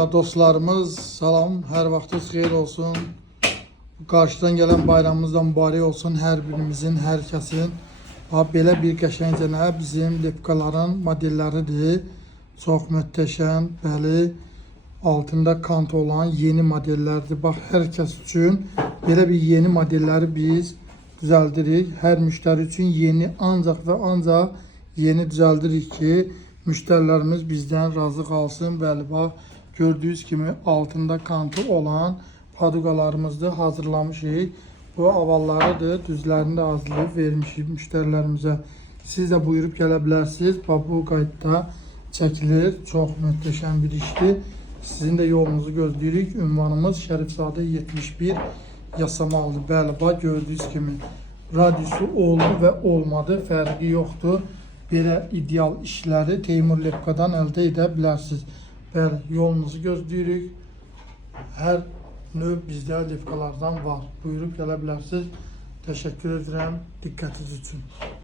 Dostlarımız salam, hər vaxtınız xeyir olsun. Qarşıdan gələn bayramımızdan mübarək olsun hər birimizin, hər kəsin. Belə bir qəşəngcənə bizim lepkaların modelləridir. Çox möhtəşəm, bəli, altında kant olan yeni modellərdir. Bax, hər kəs üçün belə bir yeni modelləri biz düzəldirik. Hər müştəri üçün yeni, ancaq və ancaq yeni düzəldirik ki, müştərilərimiz bizdən razı qalsın. Bəli, bax, gördüyünüz kimi altında kantı olan paduqalarımızdır, hazırlamışıq. Bu avallarıdır, düzlərini də hazırlayıb vermişik müştərilərimizə. Siz də buyurub gələ bilərsiniz. Bax, bu qaydada çəkilir. Çox möhtəşəm bir işdir. Sizin də yolunuzu gözləyirik. Ünvanımız Şərifzadə 71 Yasamaldır. Bəli, bax, gördüyünüz kimi radiusu oldu və olmadı, fərqi yoxdur. Belə ideal işləri Teymur Lepkadan əldə edə bilərsiniz. Bəli, yolunuzu gözləyirik. Hər növ bizdə lepkalardan var. Buyurub gələ bilərsiniz. Təşəkkür edirəm diqqətiniz üçün.